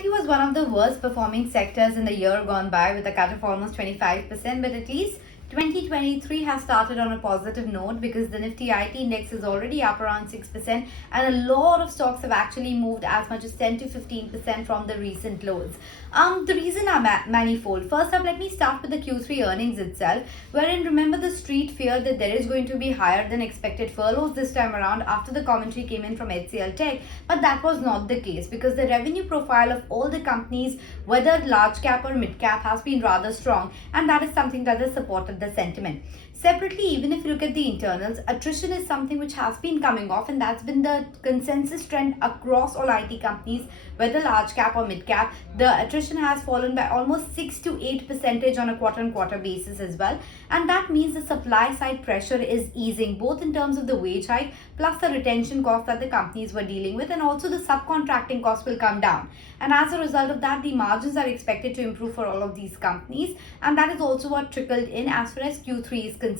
IT was one of the worst performing sectors in the year gone by with a cut of almost 25%, but at least 2023 has started on a positive note because the Nifty IT index is already up around 6% and a lot of stocks have actually moved as much as 10 to 15% from the recent lows. The reason are manifold. First up, let me start with the Q3 earnings itself, wherein remember the street feared that there is going to be higher than expected furloughs this time around after the commentary came in from HCL Tech, but that was not the case because the revenue profile of all the companies, whether large cap or mid cap, has been rather strong, and that is something that has supported the sentiment. Separately, even if you look at the internals, attrition is something which has been coming off, and that's been the consensus trend across all IT companies, whether large cap or mid cap. The attrition has fallen by almost 6 to 8% on a quarter-on-quarter basis as well, and that means the supply side pressure is easing both in terms of the wage hike plus the retention cost that the companies were dealing with, and also the subcontracting cost will come down. And as a result of that, the margins are expected to improve for all of these companies, and that is also what trickled in as far as Q3 is concerned.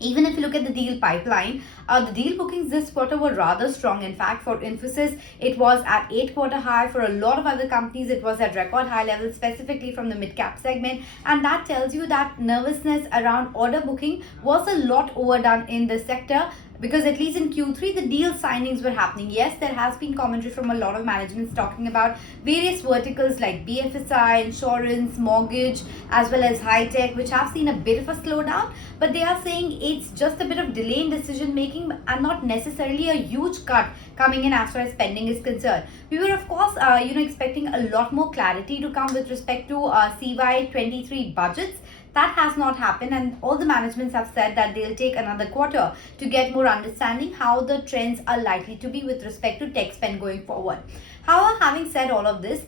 Even if you look at the deal pipeline, the deal bookings this quarter were rather strong. In fact, for Infosys, it was at 8-quarter high. For a lot of other companies, it was at record high levels, specifically from the mid-cap segment. And that tells you that nervousness around order booking was a lot overdone in the sector, because at least in Q3, the deal signings were happening. Yes, there has been commentary from a lot of managements talking about various verticals like BFSI, insurance, mortgage, as well as high tech, which have seen a bit of a slowdown. But they are saying it's just a bit of delay in decision making and not necessarily a huge cut coming in as far as spending is concerned. We were, of course, expecting a lot more clarity to come with respect to CY23 budgets. That has not happened, and all the managements have said that they'll take another quarter to get more understanding how the trends are likely to be with respect to tech spend going forward. However, having said all of this,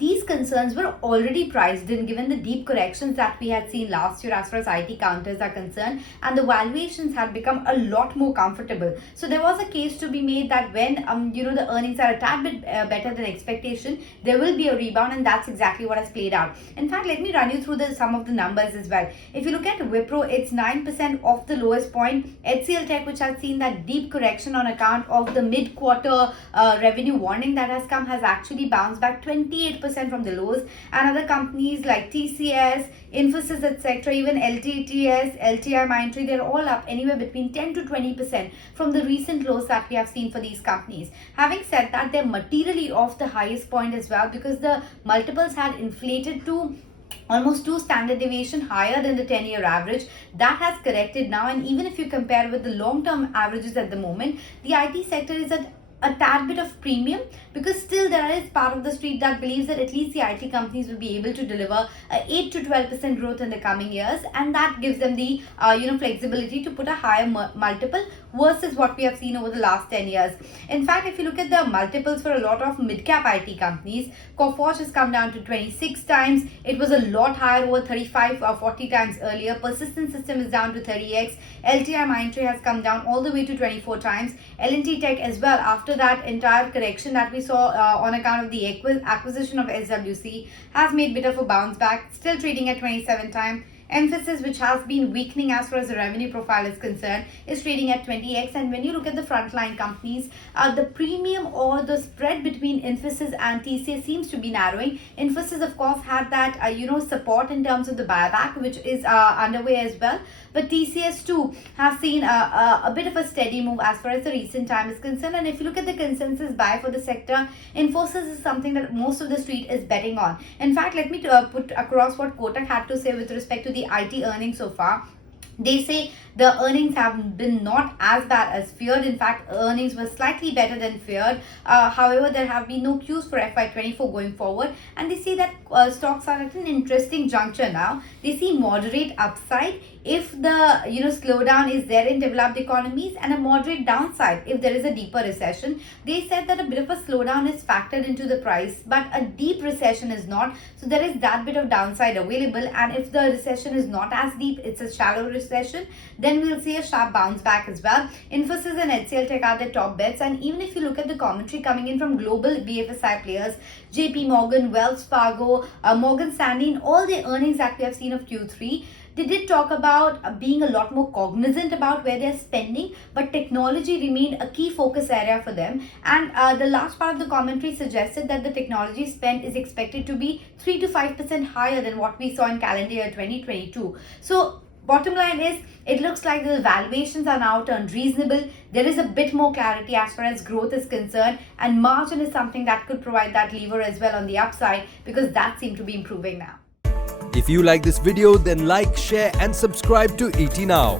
these concerns were already priced in given the deep corrections that we had seen last year as far as IT counters are concerned, and the valuations had become a lot more comfortable. So there was a case to be made that when the earnings are a tad bit better than expectation, there will be a rebound, and that's exactly what has played out. In fact, let me run you through some of the numbers as well. If you look at Wipro, it's 9% off the lowest point. HCL Tech, which has seen that deep correction on account of the mid-quarter revenue warning that has come, has actually bounced back 28% from the lows, and other companies like TCS, Infosys, etc., even LTTS, LTI, Mindtree, they're all up anywhere between 10 to 20% from the recent lows that we have seen for these companies. Having said that, they're materially off the highest point as well because the multiples had inflated to almost 2 standard deviation higher than the 10-year average. That has corrected now, and even if you compare with the long-term averages at the moment, the IT sector is at a tad bit of premium, because still there is part of the street that believes that at least the IT companies will be able to deliver 8 to 12% growth in the coming years, and that gives them the flexibility to put a higher multiple versus what we have seen over the last 10 years. In fact, if you look at the multiples for a lot of mid-cap IT companies, Coforge has come down to 26 times. It was a lot higher, over 35 or 40 times earlier. Persistent System is down to 30x. LTI Mindtree has come down all the way to 24 times. L&T Tech as well, after that entire correction that we saw on account of the acquisition of SWC, has made a bit of a bounce back, still trading at 27 times. Emphasis, which has been weakening as far as the revenue profile is concerned, is trading at 20x. And when you look at the frontline companies, the premium or the spread between Infosys and TCS seems to be narrowing. Infosys, of course, had that support in terms of the buyback, which is underway as well. But TCS too has seen a bit of a steady move as far as the recent time is concerned. And if you look at the consensus buy for the sector, Infosys is something that most of the street is betting on. In fact, let me put across what Kotak had to say with respect to the IT earnings so far. They say the earnings have been not as bad as feared. In fact, earnings were slightly better than feared. However, there have been no cues for FY24 going forward, and they say that stocks are at an interesting juncture now. They see moderate upside if the slowdown is there in developed economies, and a moderate downside if there is a deeper recession. They said that a bit of a slowdown is factored into the price, but a deep recession is not. So there is that bit of downside available, and if the recession is not as deep, it's a shallow recession, then we'll see a sharp bounce back as well. Infosys and HCL Tech are the top bets, and even if you look at the commentary coming in from global BFSI players, JP Morgan, Wells Fargo, Morgan Stanley, in all the earnings that we have seen of Q3, They did talk about being a lot more cognizant about where they're spending, but technology remained a key focus area for them. And the last part of the commentary suggested that the technology spend is expected to be 3 to 5% higher than what we saw in calendar year 2022. So bottom line is, it looks like the valuations are now turned reasonable. There is a bit more clarity as far as growth is concerned, and margin is something that could provide that lever as well on the upside, because that seemed to be improving now. If you like this video, then like, share and subscribe to ET Now.